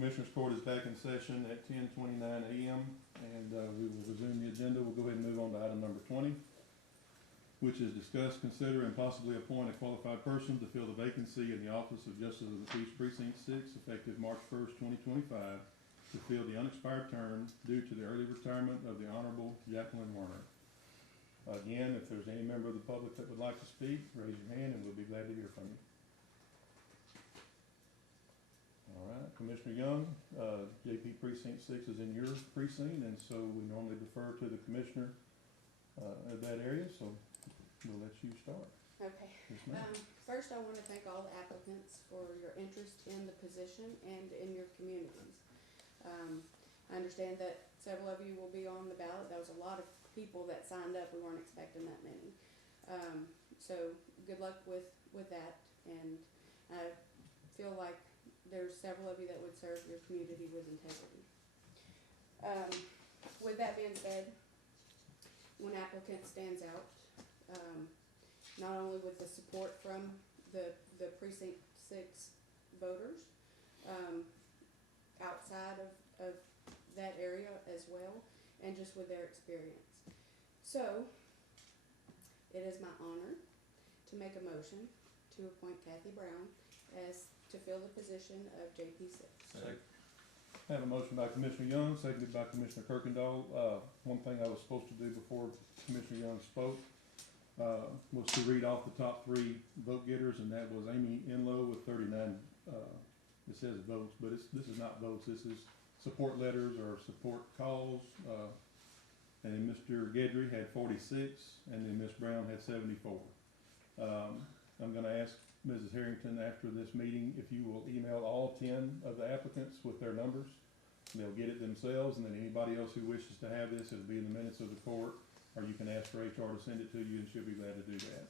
Commissioners Court is back in session at 10:29 a.m. and we will resume the agenda. We'll go ahead and move on to item number 20, which is discuss, consider, and possibly appoint a qualified person to fill the vacancy in the office of Justice of the Peace Precinct 6 effective March 1st, 2025 to fill the unexpired term due to the early retirement of the Honorable Jacqueline Werner. Again, if there's any member of the public that would like to speak, raise your hand and we'll be glad to hear from you. All right, Commissioner Young, JP Precinct 6 is in your precinct, and so we normally defer to the commissioner of that area, so we'll let you start. Okay. Yes, first, I want to thank all the applicants for your interest in the position and in your communities. I understand that several of you will be on the ballot. There was a lot of people that signed up. We weren't expecting that many. So good luck with that. And I feel like there's several of you that would serve your community with integrity. With that being said, one applicant stands out, not only with the support from the Precinct 6 voters, outside of that area as well, and just with their experience. So, it is my honor to make a motion to appoint Kathy Brown as to fill the position of JP6. I have a motion by Commissioner Young, seconded by Commissioner Kirkendall. One thing I was supposed to do before Commissioner Young spoke was to read off the top 3 vote getters, and that was Amy Enlow with 39. It says votes, but this is not votes. This is support letters or support calls. And then Mr. Guidry had 46, and then Ms. Brown had 74. I'm going to ask Mrs. Harrington after this meeting if you will email all 10 of the applicants with their numbers. They'll get it themselves, and then anybody else who wishes to have this, it'll be in the minutes of the court, or you can ask for HR to send it to you, and she'll be glad to do that.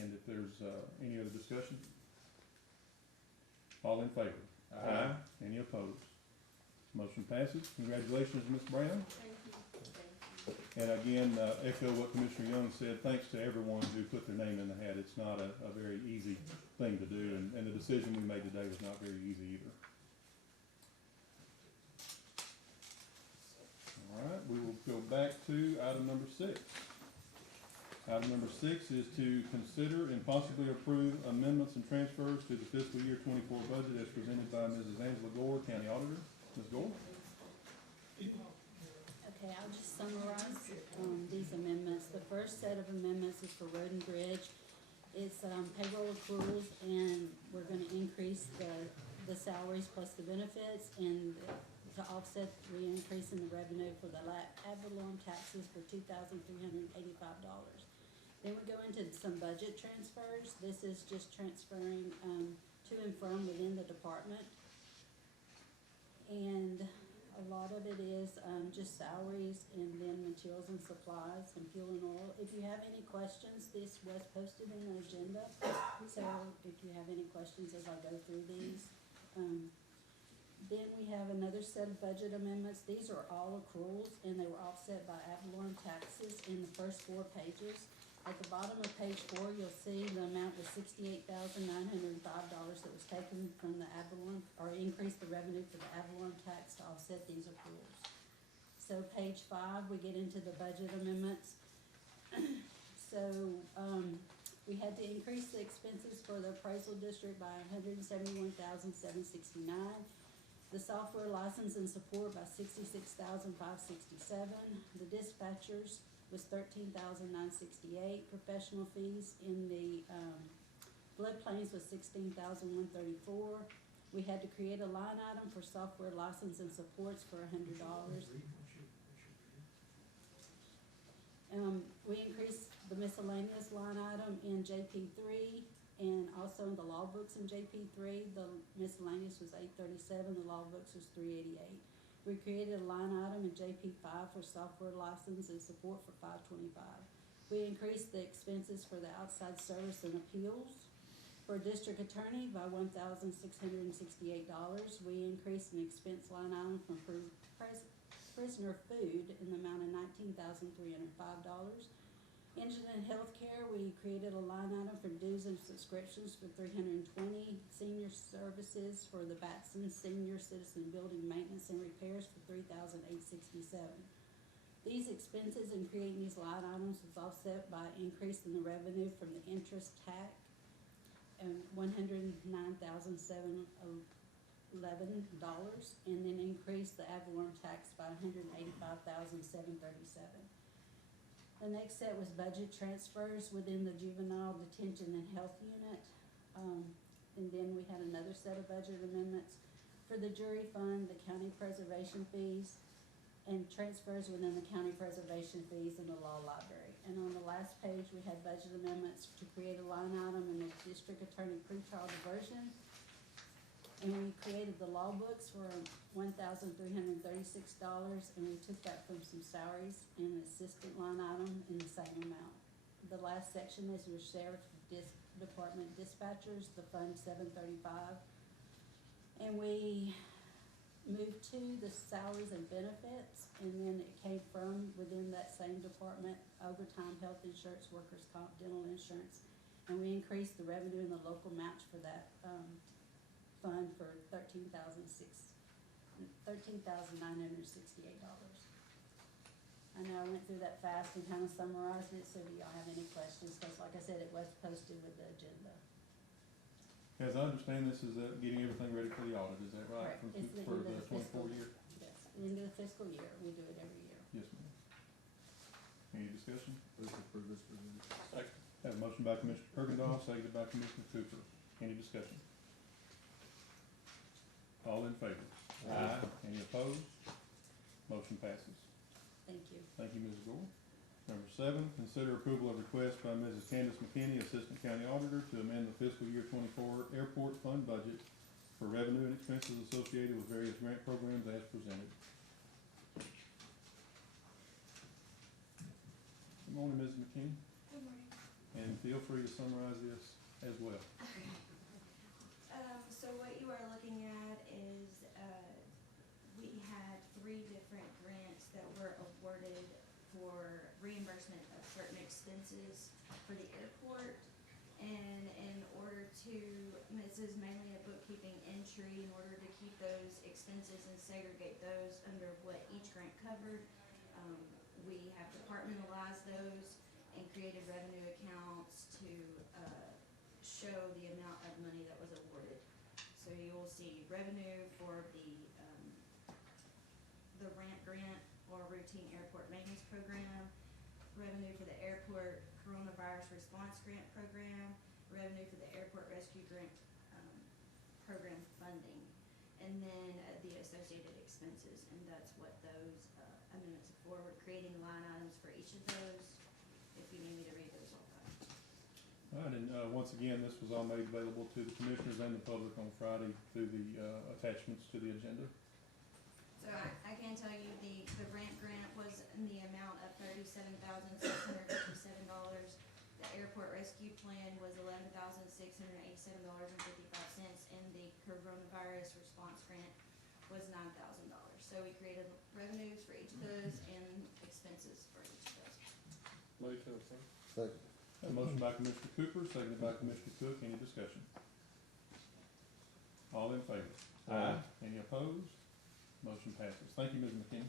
And if there's any other discussion? All in favor? Aye. Any opposed? Motion passes. Congratulations, Ms. Brown. Thank you. And again, echo what Commissioner Young said, thanks to everyone who put their name in the hat. It's not a very easy thing to do, and the decision we made today was not very easy either. All right, we will go back to item number 6. Item number 6 is to consider and possibly approve amendments and transfers to the fiscal year 24 budget as presented by Mrs. Angela Gore, County Auditor. Ms. Gore? Okay, I'll just summarize these amendments. The first set of amendments is for Road and Bridge. It's payroll accruals, and we're going to increase the salaries plus the benefits, and to offset the increase in the revenue for the ad valorem taxes for $2,385. Then we go into some budget transfers. This is just transferring to and from within the department, and a lot of it is just salaries, and then materials and supplies and fuel and oil. If you have any questions, this was posted in the agenda, so if you have any questions as I go through these. Then we have another set of budget amendments. These are all accruals, and they were offset by ad valorem taxes in the first 4 pages. At the bottom of page 4, you'll see the amount was $68,905 that was taken from the ad valorem, or increased the revenue for the ad valorem tax to offset these accruals. So page 5, we get into the budget amendments. So we had to increase the expenses for the appraisal district by $171,769. The software license and support by $66,567. The dispatchers was $13,968. Professional fees in the floodplains was $16,134. We had to create a line item for software license and supports for $100. We increased the miscellaneous line item in JP3, and also in the law books in JP3. The miscellaneous was $837. The law books was $388. We created a line item in JP5 for software license and support for $525. We increased the expenses for the outside service and appeals for district attorney by $1,668. We increased an expense line item from prisoner food in the amount of $19,305. Indigent healthcare, we created a line item for dues and subscriptions for $320. Senior services for the Batson Senior Citizen Building Maintenance and Repairs for $3,867. These expenses in creating these line items was offset by increase in the revenue from the interest tax and $109,711, and then increase the ad valorem tax by $185,737. The next set was budget transfers within the juvenile detention and health unit. And then we had another set of budget amendments for the jury fund, the county preservation fees, and transfers within the county preservation fees in the law library. And on the last page, we had budget amendments to create a line item in the district attorney pretrial diversion. And we created the law books for $1,336, and we took that from some salaries and an assistant line item in the same amount. The last section is your sheriff department dispatchers, the fund 735. And we moved to the salaries and benefits, and then it came from within that same department, overtime, health insurance, workers' comp, dental insurance. And we increased the revenue in the local match for that, fund for $13,968. I know I went through that fast and kind of summarized it, so do y'all have any questions? Because like I said, it was posted with the agenda. As I understand, this is getting everything ready for the audit, is that right? Correct. It's the For end of the the fiscal 24 year? Yes, end of the fiscal year, we do it every year. Yes, ma'am. Any discussion? Move to approve as presented. Second. Have a motion by Commissioner Kirkendall, seconded by Commissioner Cooper. Any discussion? All in favor? Aye. Any opposed? Motion passes. Thank you. Thank you, Ms. Gore. Number 7, consider approval of request by Mrs. Candace McKinney, Assistant County Auditor, to amend the fiscal year 24 airport fund budget for revenue and expenses associated with various grant programs as presented. Good morning, Ms. McKinney, Good morning. and feel free to summarize this as well. So what you are looking at is, we had 3 different grants that were awarded for reimbursement of certain expenses for the airport. And in order to, this is mainly a bookkeeping entry, in order to keep those expenses and segregate those under what each grant covered, we have departmentalized those and created revenue accounts to show the amount of money that was awarded. So you'll see revenue for the RAMP grant, or routine airport maintenance program, revenue for the airport coronavirus response grant program, revenue for the airport rescue grant program funding, and then the associated expenses, and that's what those amendments are for. We're creating line items for each of those. If you need me to read those all out. All right, and once again, this was all made available to the commissioners and the public on Friday through the attachments to the agenda. So I can tell you the RAMP grant was in the amount of $37,657. The airport rescue plan was $11,687.55, and the coronavirus response grant was $9,000. So we created revenues for each of those and expenses for each of those. Move to approve. Second. A motion by Commissioner Cooper, seconded by Commissioner Cook. Any discussion? All in favor? Aye. Any opposed? Motion passes. Thank you, Ms. McKinney.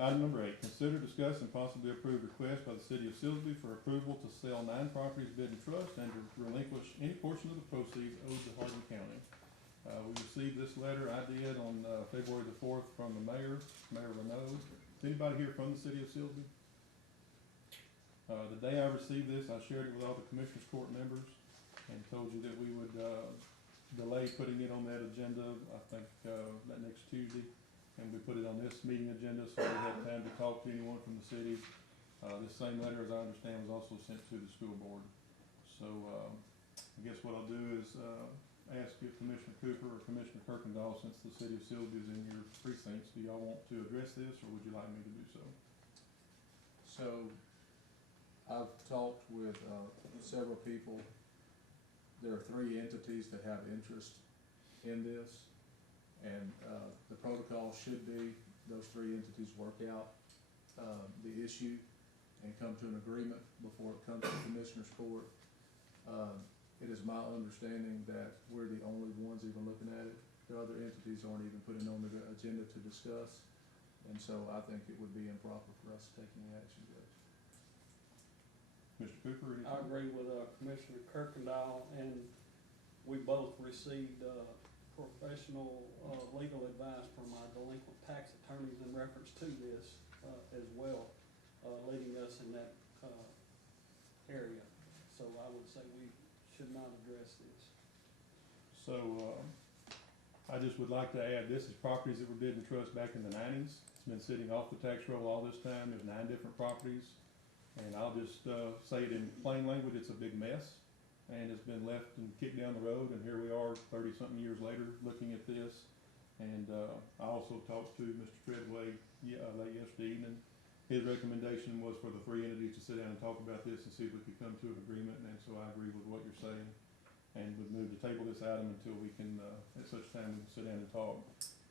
Item number 8, consider, discuss, and possibly approve request by the city of Silsbee for approval to sell 9 properties bid in trust and to relinquish any portion of the proceeds owed to Hardin County. We received this letter, I did, on February the 4th from the mayor, Mayor Renaud. Is anybody here from the city of Silsbee? The day I received this, I shared it with all the commissioners court members and told you that we would delay putting it on that agenda, I think, that next Tuesday. And we put it on this meeting agenda so we had time to talk to anyone from the city. This same letter, as I understand, was also sent to the school board. So, I guess what I'll do is, ask if Commissioner Cooper or Commissioner Kirkendall, since the city of Silsbee is in your precincts, do y'all want to address this, or would you like me to do so? So, I've talked with several people. There are 3 entities that have interest in this, and the protocol should be those 3 entities work out the issue and come to an agreement before it comes to Commissioners Court. It is my understanding that we're the only ones even looking at it. The other entities aren't even putting on the agenda to discuss, and so I think it would be improper for us to take any action, Judge. Mr. Cooper, I anything? agree with Commissioner Kirkendall, and we both received professional legal advice from our delinquent tax attorneys in reference to this as well, leading us in that area. So I would say we should not address this. So, I just would like to add, this is properties that were bid in trust back in the nineties. It's been sitting off the tax roll all this time. There's 9 different properties. And I'll just, say it in plain language, it's a big mess. And it's been left and kicked down the road, and here we are 30-something years later looking at this. And, I also talked to Mr. Treadway, late yesterday evening. His recommendation was for the 3 entities to sit down and talk about this and see if we could come to an agreement, and so I agree with what you're saying. And would move to table this item until we can, at such time we can sit down and talk.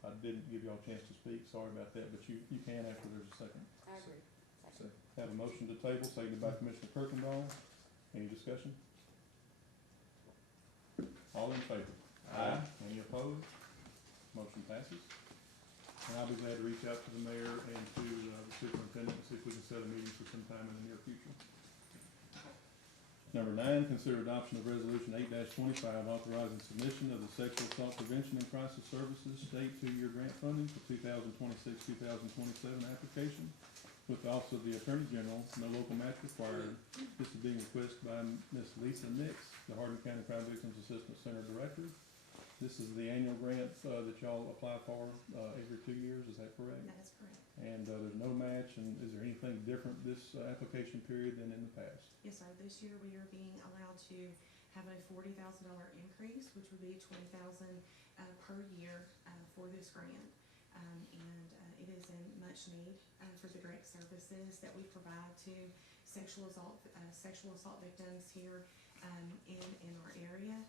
I didn't give y'all a chance to speak, sorry about that, but you can after there's a second. I agree. So, Have a motion to table, seconded by Commissioner Kirkendall. Any discussion? All in favor? Aye. Any opposed? Motion passes. And I'll be glad to reach out to the mayor and to the superintendent and see if we can set a meeting for some time in the near future. Number 9, consider adoption of resolution 8-25, authorizing submission of the Sexual Assault Prevention and Crisis Services State 2-year grant funding for 2026-2027 application with the Office of the Attorney General, no local match required. This is being requested by Ms. Lisa Nix, the Hardin County Crime Victims Assistance Center Director. This is the annual grant, that y'all apply for, every 2 years, is that correct? That is correct. And, there's no match, and is there anything different this, application period than in the past? Yes, sir. This year we are being allowed to have a $40,000 increase, which would be $20,000 per year for this grant. It is in much need for the great services that we provide to sexual assault victims here in our area.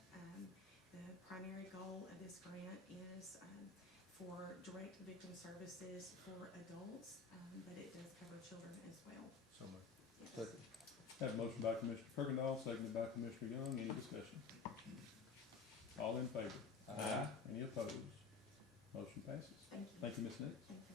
The primary goal of this grant is for direct victim services for adults, but it does cover children as well. so moved. Yes. Second. Have a motion by Commissioner Kirkendall, seconded by Commissioner Young. Any discussion? All in favor? Aye. Any opposed? Motion passes. Thank you. Thank you, Ms. Nix. Thank you.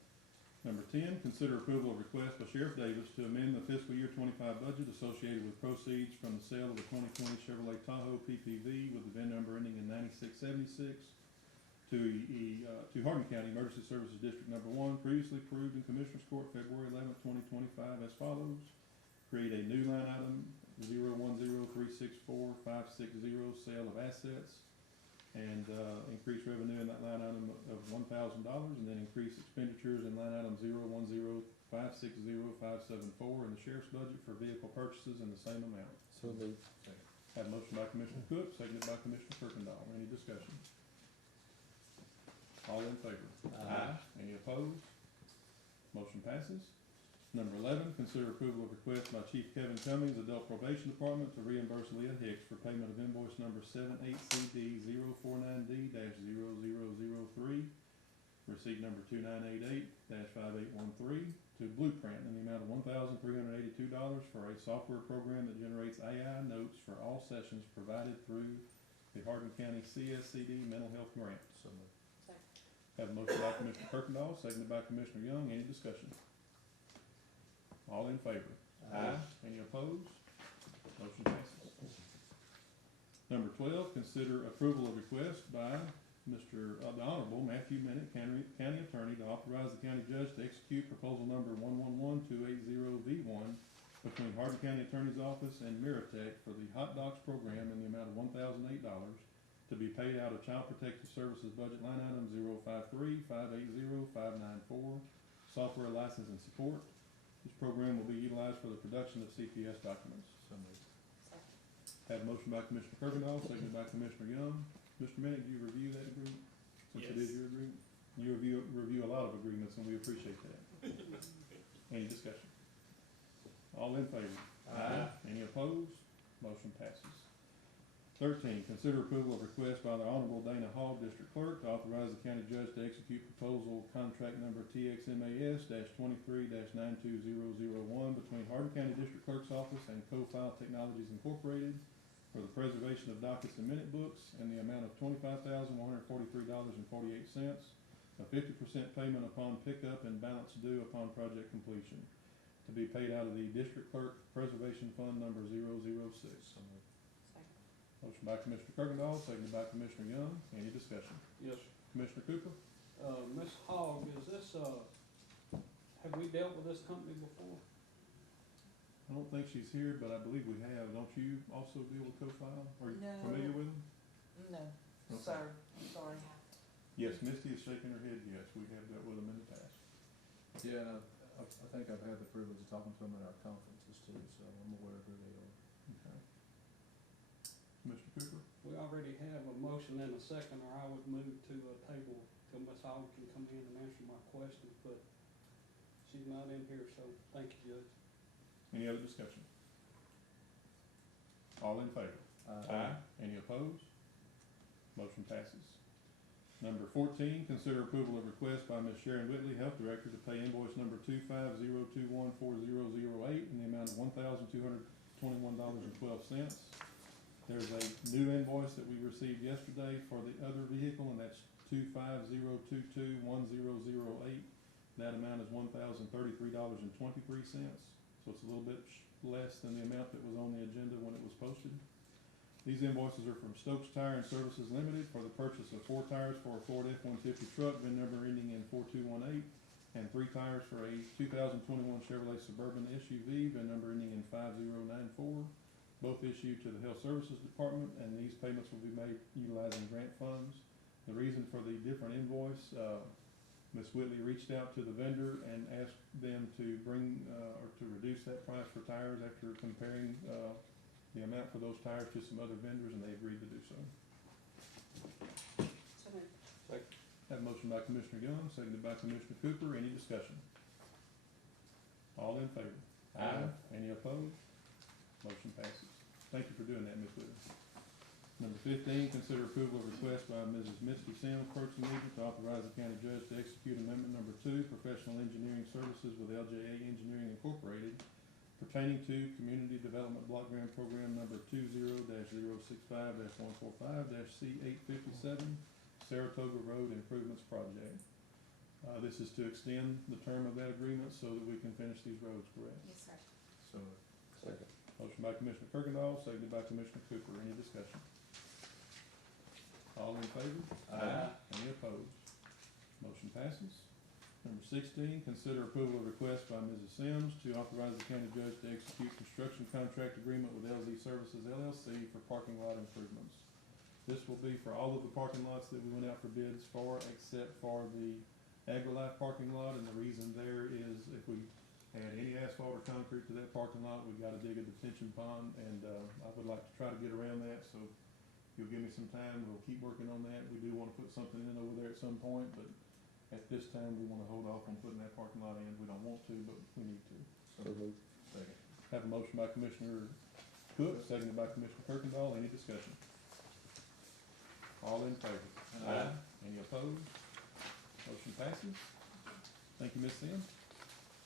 Number 10, consider approval of request by Sheriff Davis to amend the fiscal year 25 budget associated with proceeds from the sale of the 2020 Chevrolet Tahoe PPV with the VIN number ending in 9676 to Hardin County Emergency Services District Number 1, previously approved in Commissioners Court February 11th, 2025 as follows. Create a new line item 010364560 sale of assets, and increase revenue in that line item of $1,000, and then increase expenditures in line item 010560574 in the sheriff's budget for vehicle purchases in the same amount. So moved. Second. Have a motion by Commissioner Cook, seconded by Commissioner Kirkendall. Any discussion? All in favor? Aye. Any opposed? Motion passes. Number 11, consider approval of request by Chief Kevin Cummings, Adult Probation Department, to reimburse Leah Hicks for payment of invoice number 78CD049D-0003, receipt number 2988-5813, to Blueprint in the amount of $1,382 for a software program that generates AI notes for all sessions provided through the Hardin County CSCD Mental Health Grant. So moved. Have a motion by Commissioner Kirkendall, seconded by Commissioner Young. Any discussion? All in favor? Aye. Any opposed? Motion passes. Number 12, consider approval of request by Mr. The Honorable Matthew Minnick, County Attorney, to authorize the county judge to execute proposal number 111280V1 between Hardin County Attorney's Office and Miratech for the Hot Docs program in the amount of $1,008 to be paid out of Child Protective Services budget line item 053580594, software license and support. This program will be utilized for the production of CPS documents. So moved. Have a motion by Commissioner Kirkendall, seconded by Commissioner Young. Mr. Minnick, do you review that agreement? Since it is your agreement? You review a lot of agreements, and we appreciate that. Any discussion? All in favor? Aye. Any opposed? Motion passes. 13, consider approval of request by the Honorable Dana Hall, District Clerk, to authorize the county judge to execute proposal contract number TXMAS-23-92001 between Hardin County District Clerk's Office and Co-File Technologies Incorporated for the preservation of dockets and minute books in the amount of $25,143.48, a 50% payment upon pickup and balance due upon project completion, to be paid out of the District Clerk Preservation Fund number 006. So moved. Motion by Commissioner Kirkendall, seconded by Commissioner Young. Any discussion? Yes, Commissioner Cooper? Ms. Hogg, is this, have we dealt with this company before? I don't think she's here, but I believe we have. Don't you also deal with Co-File? Are you No. familiar with them? No, Okay. sir, I'm sorry. Yes, Misty is shaking her head, yes, we have dealt with them in the past. Yeah, and I think I've had the privilege of talking to them at our conferences too, so I'm aware of who they are. Okay. Commissioner Cooper? We already have a motion and a second, or I would move to a table till Ms. Hogg can come in and answer my questions, but she's not in here, so thank you, Judge. Any other discussion? All in favor? Any opposed? Motion passes. Number 14, consider approval of request by Ms. Sharon Whitley, Health Director, to pay invoice number 250214008 in the amount of $1,221.12. There's a new invoice that we received yesterday for the other vehicle, and that's 250221008. That amount is $1,033.23, so it's a little bit less than the amount that was on the agenda when it was posted. These invoices are from Stokes Tire and Services Limited for the purchase of 4 tires for a Ford F-150 truck, VIN number ending in 4218, and 3 tires for a 2021 Chevrolet Suburban SUV, VIN number ending in 5094. Both issued to the Health Services Department, and these payments will be made utilizing grant funds. The reason for the different invoice, Ms. Whitley reached out to the vendor and asked them to bring, or to reduce that price for tires after comparing, the amount for those tires to some other vendors, and they agreed to do so. So moved. Have a motion by Commissioner Young, seconded by Commissioner Cooper. Any discussion? All in favor? Any opposed? Motion passes. Thank you for doing that, Ms. Whitley. Number 15, consider approval of request by Mrs. Misty Sims, purchasing agent, to authorize the county judge to execute amendment number 2, professional engineering services with LJA Engineering Incorporated, pertaining to Community Development Block Grant Program number 20-065-145-C857, Saratoga Road Improvements Project. This is to extend the term of that agreement so that we can finish these roads, correct? Yes, sir. So moved. Second. Motion by Commissioner Kirkendall, seconded by Commissioner Cooper. Any discussion? All in favor? Any opposed? Motion passes. Number 16, consider approval of request by Mrs. Sims to authorize the county judge to execute construction contract agreement with LZ Services LLC for parking lot improvements. This will be for all of the parking lots that we went out for bids for, except for the AgriLife parking lot, and the reason there is if we add any asphalt or concrete to that parking lot, we've got to dig a detention pond, and I would like to try to get around that, so if you'll give me some time, we'll keep working on that. We do want to put something in over there at some point, but at this time, we want to hold off on putting that parking lot in. We don't want to, but we need to. So moved. Second. Have a motion by Commissioner Cook, seconded by Commissioner Kirkendall. Any discussion? All in favor? Any opposed? Motion passes. Thank you, Ms. Sims.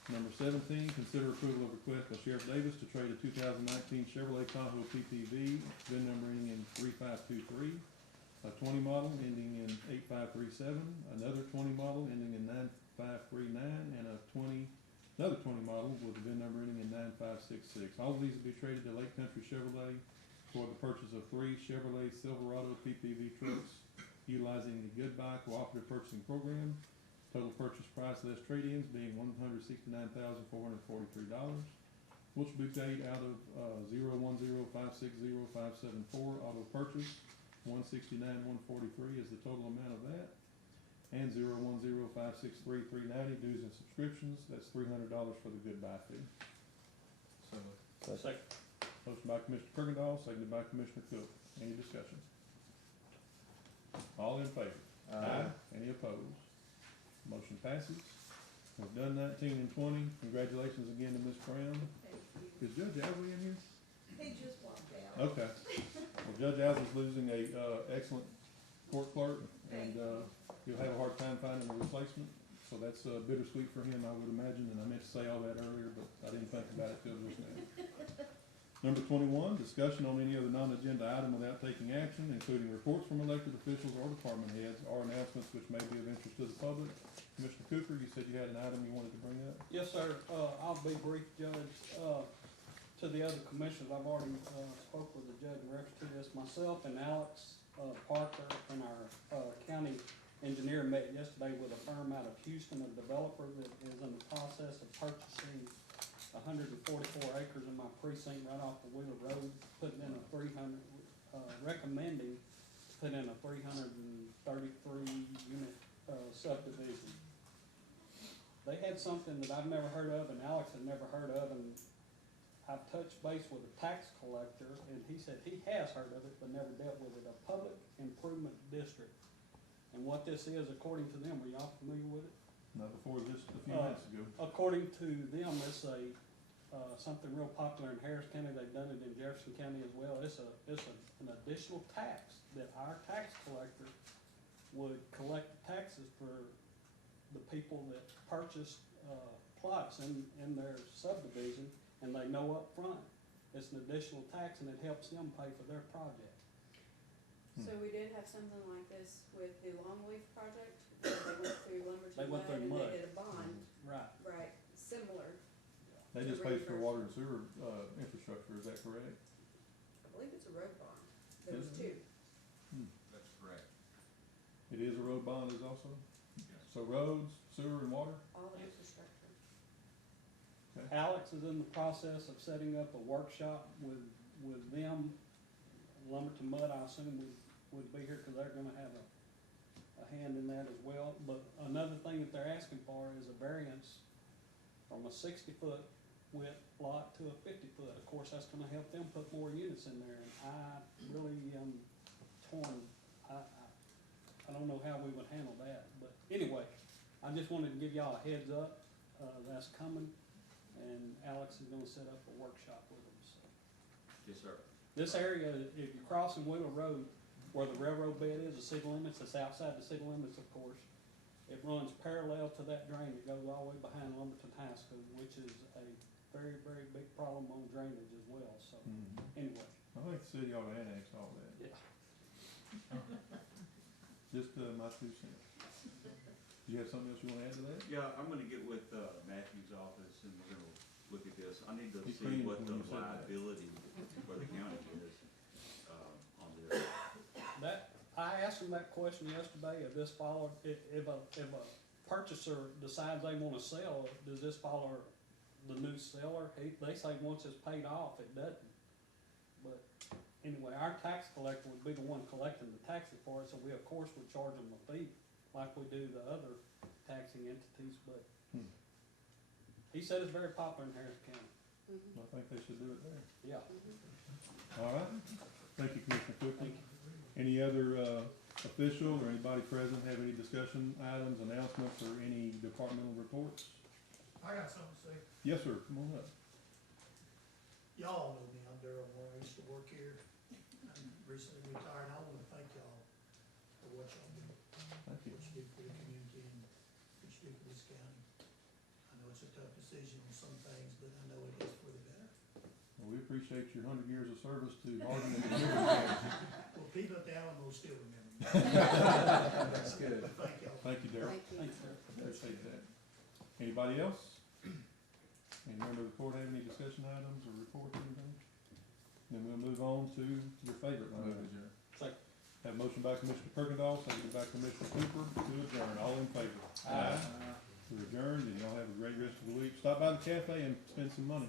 Number 17, consider approval of request by Sheriff Davis to trade a 2019 Chevrolet Tahoe PPV, VIN number ending in 3523, a 20 model ending in 8537, another 20 model ending in 9539, and another 20 model with a VIN number ending in 9566. All of these will be traded to Lake Country Chevrolet for the purchase of 3 Chevrolet Silverado PPV trucks utilizing the Goodbye Cooperative Purchasing Program. Total purchase price less trade-ins being $169,443, which will be paid out of 010560574 auto purchase. $169,143 is the total amount of that, and 010563390 dues and subscriptions. That's $300 for the Goodbye fee. So moved. Second. Motion by Commissioner Kirkendall, seconded by Commissioner Cook. Any discussion? All in favor? Any opposed? Motion passes. We've done 19 and 20. Congratulations again to Ms. Brown. Thank you. Is Judge Alvey in here? He just walked out. Okay. Well, Judge Al's losing a, excellent court clerk, and, he'll have a hard time finding a replacement. So that's bittersweet for him, I would imagine, and I meant to say all that earlier, but I didn't think about it till just now. Number 21, discussion on any other non-agenda item without taking action, including reports from elected officials or department heads, or announcements which may be of interest to the public. Commissioner Cooper, you said you had an item you wanted to bring up? Yes, sir. I'll be brief, Judge. To the other commissioners, I've already, spoke with the judge in reference to this. Myself and Alex, Parker and our, county engineer met yesterday with a firm out of Houston, a developer that is in the process of purchasing 144 acres in my precinct right off the Wheeler Road, putting in a 300, recommending putting in a 333 unit, subdivision. They had something that I've never heard of and Alex had never heard of, and I've touched base with a tax collector and he said he has heard of it but never dealt with it, a public improvement district. And what this is, according to them, were y'all familiar with it? Not before just a few minutes ago. According to them, it's a, something real popular in Harris County, they've done it in Jefferson County as well. It's an additional tax that our tax collector would collect the taxes for the people that purchased, plots in their subdivision, and they know up front it's an additional tax and it helps them pay for their project. So we did have something like this with the Longleaf project, where they went through lumber They to went mud through and mud. they did a bond, Right. right, similar. They just paid for water and sewer, infrastructure, is that correct? I believe it's a road bond. There was Is it? two. That's correct. It is a road bond is also? Yes. So roads, sewer and water? All the infrastructure. Alex is in the process of setting up a workshop with them. Lumber to Mud, I assume would be here because they're gonna have a hand in that as well. But another thing that they're asking for is a variance from a 60-foot width lot to a 50-foot. Of course, that's gonna help them put more units in there, and I really am torn. I don't know how we would handle that, but anyway, I just wanted to give y'all a heads up, that's coming, and Alex is gonna set up a workshop with them, so. Yes, sir. This area, if you're crossing Wheeler Road, where the railroad bed is, the city limits, it's outside the city limits, of course. It runs parallel to that drain, it goes all the way behind Lumberton High School, which is a very, very big problem on drainage as well, so, anyway. I think the city ought to annex all that. Yeah. Just, my 2 cents. Do you have something else you wanna add to that? Yeah, I'm gonna get with, Matthew's office and we're gonna look at this. I need to He see cleaned what when the you said that. liability for the county is, on this. I asked him that question yesterday, if this follow, if a purchaser decides they wanna sell, does this follow the new seller? They say once it's paid off, it doesn't. But anyway, our tax collector would be the one collecting the taxes for it, so we of course would charge them a fee, like we do the other taxing entities, but he said it's very popular in Harris County. Mhm, I think they should do it there. Yeah. mhm. All right, thank you, Commissioner Cooper. Thank you. Any other, official or anybody present have any discussion items, announcements, or any departmental reports? I got something to say. Yes, sir, come on up. Y'all know me, I'm Darryl Moore, I used to work here. I'm recently retired, I wanna thank y'all for what y'all do, Thank you. what you do for the community and what you do for this county. I know it's a tough decision on some things, but I know it is for the better. Well, we appreciate your 100 years of service to Hardin and the River. Well, people at the Alamo still remember me, That's good. but thank y'all. Thank you, Darryl. Thank you. Thanks, sir. Appreciate that. Anybody else? Any member of the court have any discussion items or reports or anything? Then we'll move on to your favorite line. Move adjourned. Have a motion by Commissioner Kirkendall, seconded by Commissioner Cooper to adjourn. All in favor? To adjourn, and y'all have a great rest of the week. Stop by the cafe and spend some money.